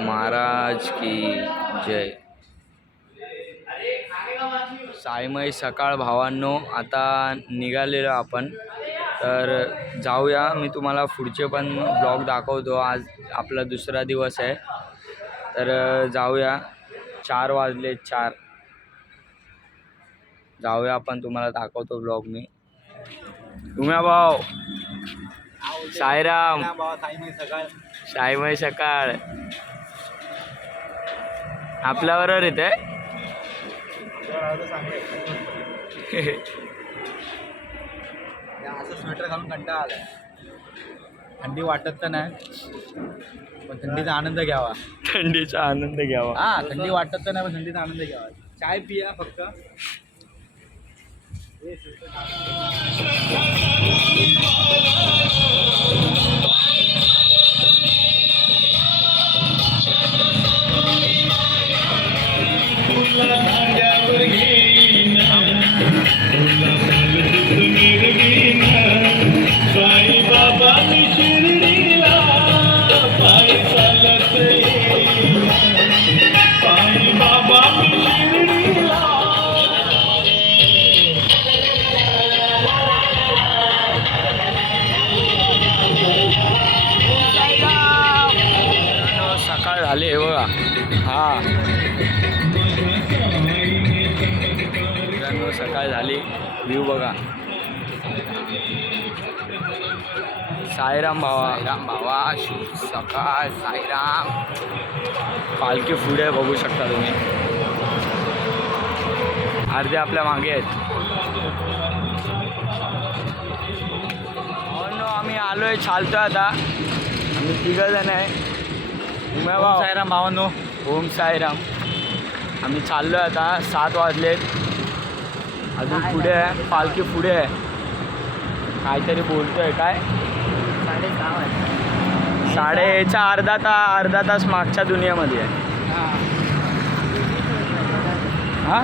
महाराज की जय. साईमय सकाळ भावांनो, आता निघालेलो आपण. तर जाऊया, मी तुम्हाला पुढचे पण ब्लॉग दाखवतो. आज आपला दुसरा दिवस आहे, तर जाऊया. 4 वाजले 4. जाऊया आपण, तुम्हाला दाखवतो ब्लॉग मी. तुम्ही भाऊ साईराम, साईमय सकाळ आपल्याबरोबर येते. असं स्वेटर घालून कंटाळा आलाय. थंडी वाटत तर नाही, पण थंडीचा आनंद घ्यावा. थंडीचा आनंद घ्यावा. हा, थंडी वाटत तर नाही, पण थंडीचा आनंद घ्यावा. चाय पिया फक्त. सकाळ झाली बघा. हा मित्रांनो, सकाळ झाली. व्ह्यू बघा. साईराम भावा, साईराम भावा, शुभ सकाळ. साईराम. पालखी पुढे बघू शकता तुम्ही. अर्धे आपल्या मागे आहेत. आम्ही आलोय, चालतोय आता. आम्ही 3 जण आहे. साईराम भावांनो. ओम साईराम. आम्ही चाललोय आता. 7 वाजलेत. अजून पुढे आहे, पालखी पुढे आहे. काहीतरी बोलतोय काय. 6:30 अर्धा तास मागच्या दुनियामध्ये आहे. हां,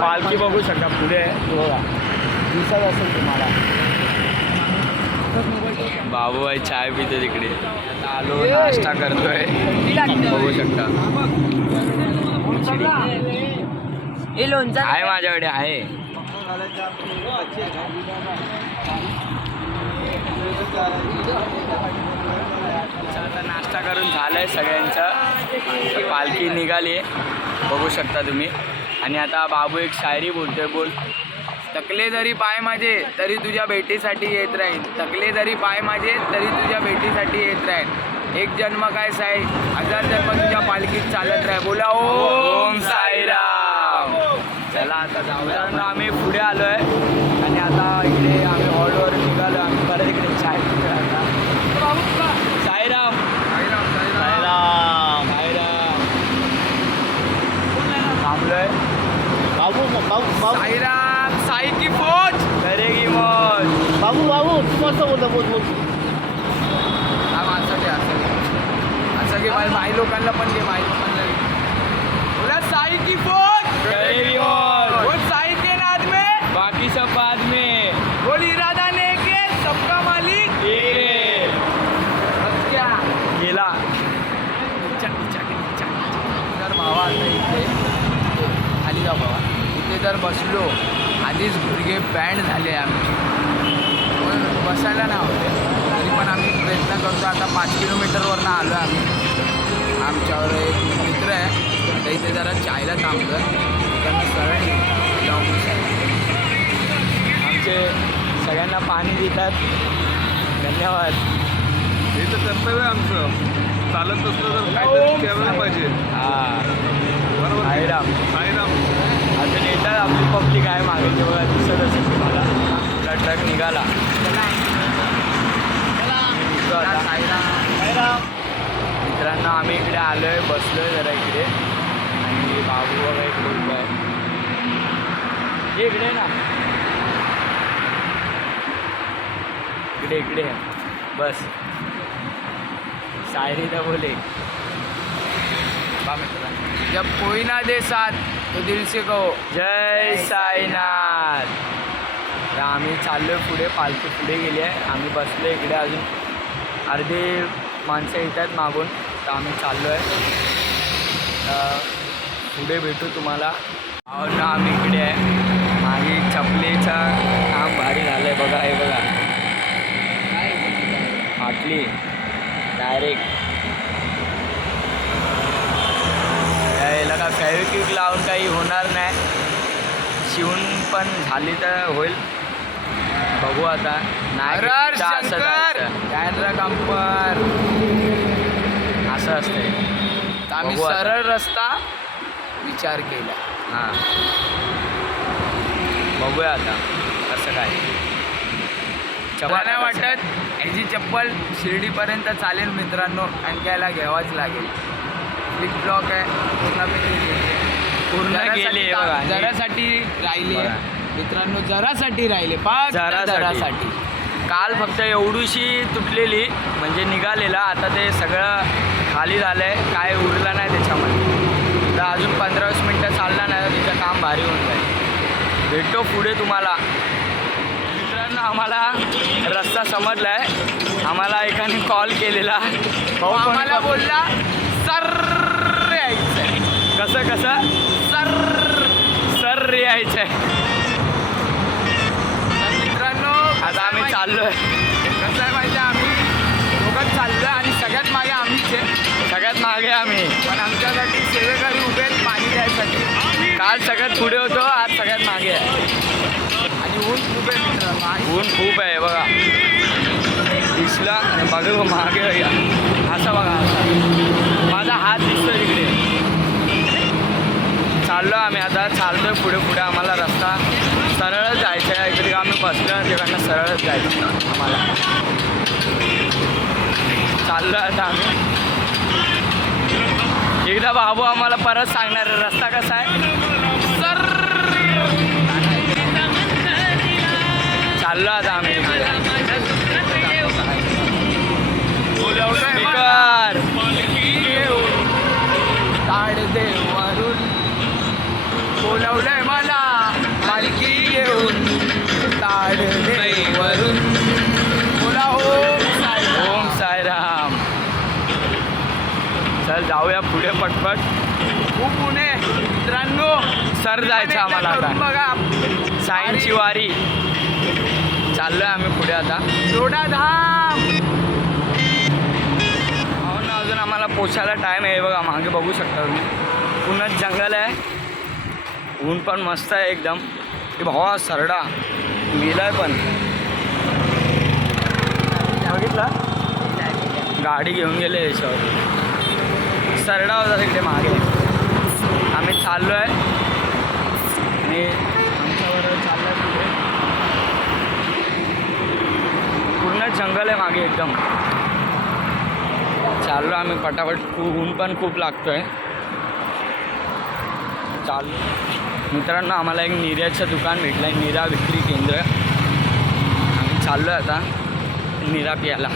पालखी बघू शकता पुढे आहे बघा. दिसत असेल तुम्हाला. बाबूबाई चाय पिते तिकडे. आता आलो, नाश्ता करतोय, बघू शकता. आहे माझ्याकडे आहे. आता नाश्ता करून झालंय सगळ्यांचं. पालखी निघाली आहे, बघू शकता तुम्ही. आणि आता बाबू एक शायरी बोलतोय. बोल. थकले जरी पाय माझे तरी तुझ्या भेटीसाठी येत राहीन. थकले जरी पाय माझे तरी तुझ्या भेटीसाठी येत राहीन. एक जन्म काय साई, 1000 जन्म तुझ्या पालखीत चालत राहील. बोला ओम साईराम. चला आता जाऊया. आम्ही पुढे आलो आहे आणि आता इकडे आम्ही हॉलवर निघालो. आम्ही परत इकडे चाय पितोय आता. साईराम, साईराम साईराम. साईराम, साईराम. थांबलोय. बाबू साईराम. साई की फौज करेगी मौज. बाबू तू मस्त बोलतो. बोल. असं की भाई लोकांना पण घे. भाई लोकांना बोला साई की फौज करेगी मौज. बोल साई के नाद में बाकी सब बाद में. बोल इरादा लेके सबका मालिक एक है. बस क्या गेला. तर भावा आता इथे खाली जा भावा. इथे जर बसलो, आधीच गुडघे बँड झाले आमचे, पण बसायला नाही होते. तरी पण आम्ही प्रयत्न करतो. आता 5 किलोमीटरवरनं आलो आम्ही. आमच्यावर एक मित्र आहे, तर इथे जरा चायला थांबतो. त्यांना सरळ जाऊन आमचे सगळ्यांना पाणी देतात. धन्यवाद. हे तर कर्तव्य आहे आमचं. चालत असलं तर काहीतरी केलं पाहिजे. हां, बरोबर. साईराम. साईराम. अजून येतात आपली पब्लिक आहे मागे, तेव्हा दिसत असेल तुम्हाला. आपला ट्रक निघाला. निघतो आता. साईराम. मित्रांनो, आम्ही इकडे आलो आहे, बसलो आहे जरा इकडे. आणि बाबू बघा एक बोलतो आहे. इकडे ना, इकडे बस. शायरी तर बोले. जब कोई ना दे साथ तो दिल से कहो जय साईनाथ. तर आम्ही चाललो आहे पुढे. पालखी पुढे गेली आहे. आम्ही बसलो इकडे. अजून अर्धे माणसं येत आहेत मागून, तर आम्ही चाललो आहे. पुढे भेटू तुम्हाला. ना आम्ही इकडे आहे. मागे चपलीचा काम भारी झालं आहे बघा. हे बघा फाटली डायरेक्ट. याला का फेविक्विक लावून काही होणार नाही. शिवून पण झाली तर होईल, बघू आता. नाही तर असं जायचं. कंपर असं असतंय. तर आम्ही बघू आता. सरळ रस्ता विचार केला. हां बघूया आता कसं काय. मला नाही वाटत ह्याची चप्पल शिर्डीपर्यंत चालेल मित्रांनो, आणि त्याला घ्यावाच लागेल. फ्लिप फ्लॉप आहे पूर्ण गेली आहे बघा. जरासाठी राहिले बघा. मित्रांनो, जरासाठी राहिले, फक्त जरासाठी. काल फक्त एवढीशी तुटलेली म्हणजे निघालेला, आता ते सगळं खाली झालं आहे, काय उरलं नाही त्याच्यामध्ये. तर अजून 15-20 मिनटं चालला नाही तर तिचं काम भारी होऊन जाईल. भेटतो पुढे तुम्हाला. मित्रांनो आम्हाला रस्ता समजला आहे. आम्हाला एकाने कॉल केलेला, भाऊ आम्हाला बोलला सर यायचं आहे. कसं कसं सर यायचं आहे. मित्रांनो आता आम्ही चाललो आहे. कसं आहे माहिती आहे, आम्ही दोघंच चाललो आहे आणि सगळ्यात मागे आम्हीच आहे. सगळ्यात मागे आम्ही, पण आमच्यासाठी सेवेकरी उभे आहेत पाणी द्यायसाठी. काल सगळ्यात पुढे होतो, आज सगळ्यात मागे आहे. आणि ऊन खूप आहे मित्रांनो. आणि ऊन खूप आहे बघा. दिसला बघा मागे असा बघा, असा माझा हात दिसतो तिकडे. चाललो आम्ही आता, चाललोय पुढे पुढे. आम्हाला रस्ता सरळच जायचं आहे. इकडे आम्ही बसलो तिकडनं सरळच जायचं आम्हाला. चाललो आता आम्ही. एकदा बाबू आम्हाला परत सांगणार रस्ता कसा आहे. चाललो आता आम्ही. स्पीकर ताडदे वरून बोलवलंय मला पालखी घेऊन. ताडदे वरून बोला ओम साईराम. चल जाऊया पुढे पटपट. खूप ऊन आहे मित्रांनो. सर जायचं आम्हाला आता. बघा साईंची वारी. चाललोय आम्ही पुढे आता. जोडाधाम. हो ना, अजून आम्हाला पोचायला टाईम आहे. बघा मागे बघू शकता तुम्ही, पुन्हा जंगल आहे. ऊन पण मस्त आहे एकदम. की भावा सरडा मेलाय पण. बघितला गाडी घेऊन गेले याच्यावर. सरडा होता तिकडे मागे. आम्ही चाललो आहे आणि आमच्यावर चाललो आहे पुढे. पूर्ण जंगल आहे मागे एकदम. चाललो आम्ही पटापट. ऊन पण खूप लागतो आहे. मित्रांनो आम्हाला एक निर्याचं दुकान भेटलं आहे, निरा विक्री केंद्र. आम्ही चाललो आहे आता निरा प्यायला.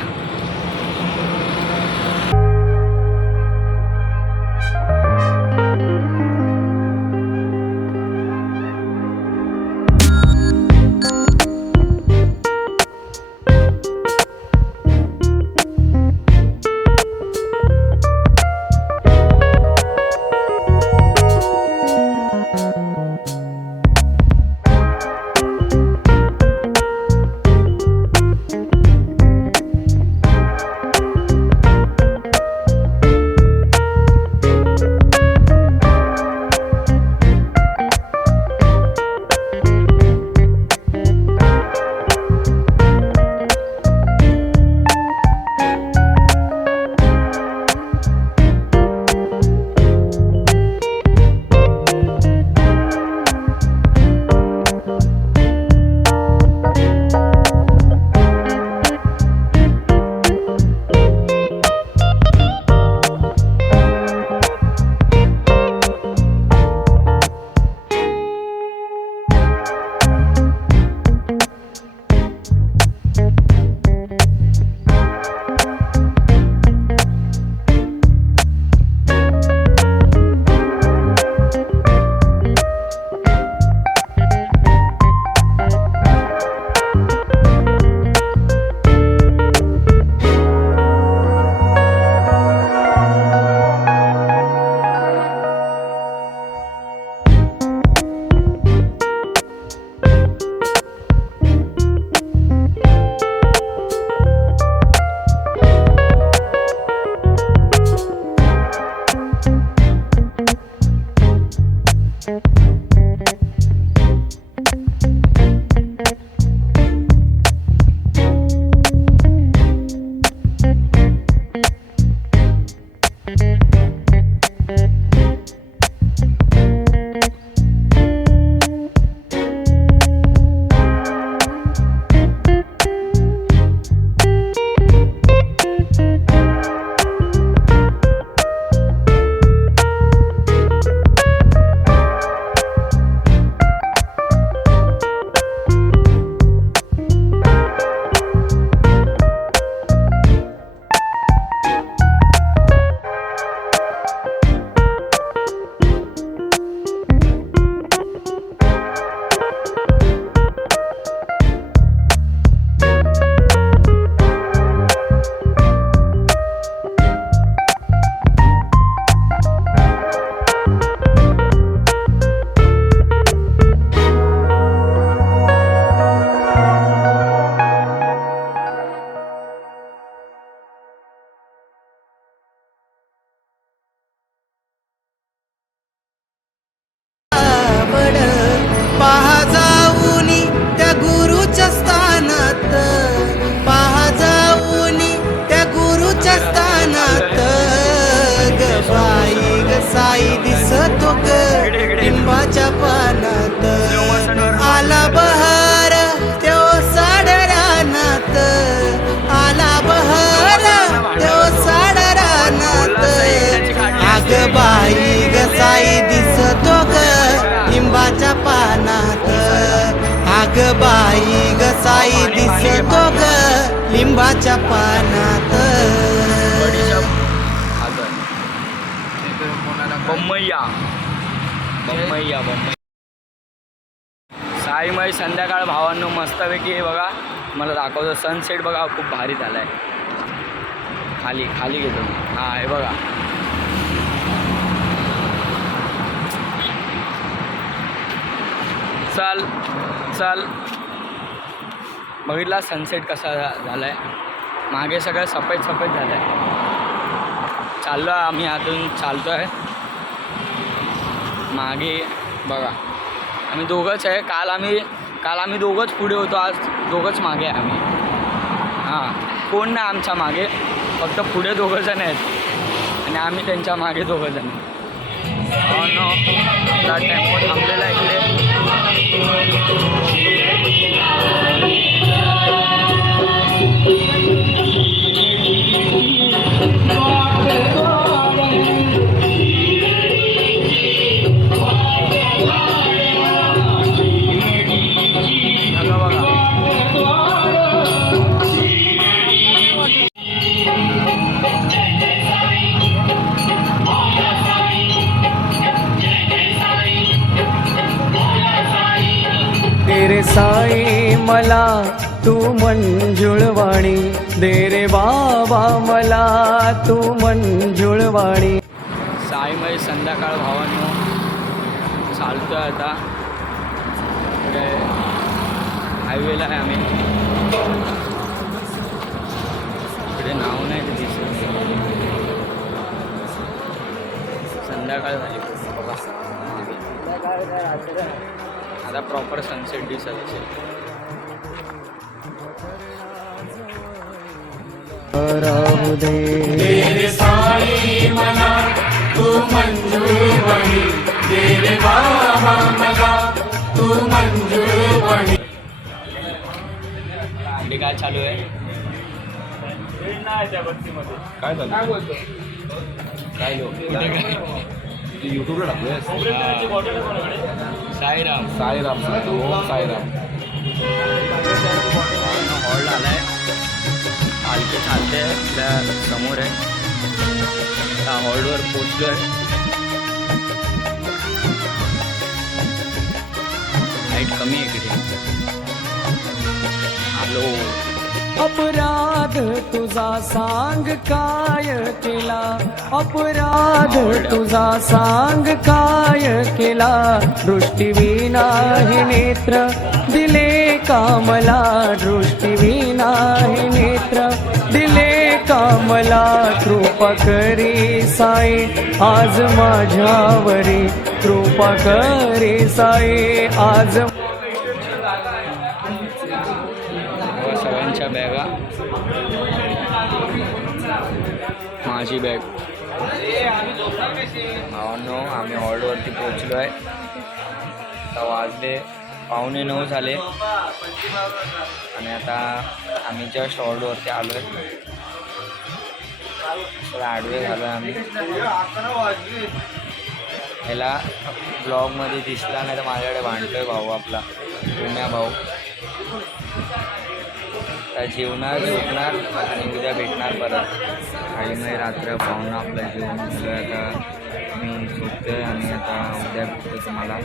साई दिसतो ग लिंबाच्या पानात. बडीशेप आदर इकडे कोणाला बम्मैया बम्मैया बम्मैया. साईमय संध्याकाळ भावांनो मस्तपैकी हे बघा मला दाखवतो सनसेट बघा खूप भारी झाला आहे. खाली खाली घेतो मी. हां हे बघा चल चल बघितला सनसेट कसा झाला आहे. मागे सगळं सफेद सफेद झालं आहे. चाललो आहे आम्ही आतून चालतो आहे. मागे बघा आम्ही दोघंच आहे. काल आम्ही दोघंच पुढे होतो आज दोघंच मागे आहे आम्ही. हां कोण नाही आमच्या मागे फक्त पुढे दोघंजण आहेत आणि आम्ही त्यांच्या मागे दोघंजण. हो नो आपला टेम्पो थांबलेला आहे इकडे. तेरे साई मला तू मंजुळवाणी दे रे बाबा मला तू मंजुळवाणी. साईमय संध्याकाळ भावांनो चालतो आहे आता इकडे हायवेला आहे आम्ही. इकडे नाव नाही ते दिसत. संध्याकाळ झाली बघा आता प्रॉपर सनसेट दिसत असेल. राहू दे गाडी काय चालू आहे. काय झालं काय लो कुठे काय युट्यूबला टाकलंय. साईराम साईराम सांगतो. ओम साईराम. हॉल आला आहे. पालखी चालते त्या समोर आहे. त्या हॉलवर पोचलो आहे. लाईट कमी आहे इकडे. हॅलो अपराध तुझा सांग काय केला अपराध तुझा सांग काय केला दृष्टीविना हे नेत्र दिले कामला दृष्टीविना हे नेत्र दिले कामला कृपा करी साई आज माझ्यावरी कृपा करी साई आज सगळ्यांच्या बॅगा माझी बॅग. भावांनो आम्ही हॉलवरती पोचलो आहे. आता वाजले 8:45 झाले आणि आता आम्ही जस्ट हॉलवरती आलो आहे. सगळं आडवे झालो आहे आम्ही. ह्याला ब्लॉगमध्ये दिसला नाही तर माझ्याकडे भांडतोय भाऊ आपला पुण्या भाऊ. आता जेवणार झोपणार आणि उद्या भेटणार परत. आणि मग रात्र पाहून आपलं जेवण झालं. आता मी झोपतोय आणि आता उद्या भेटतो तुम्हाला.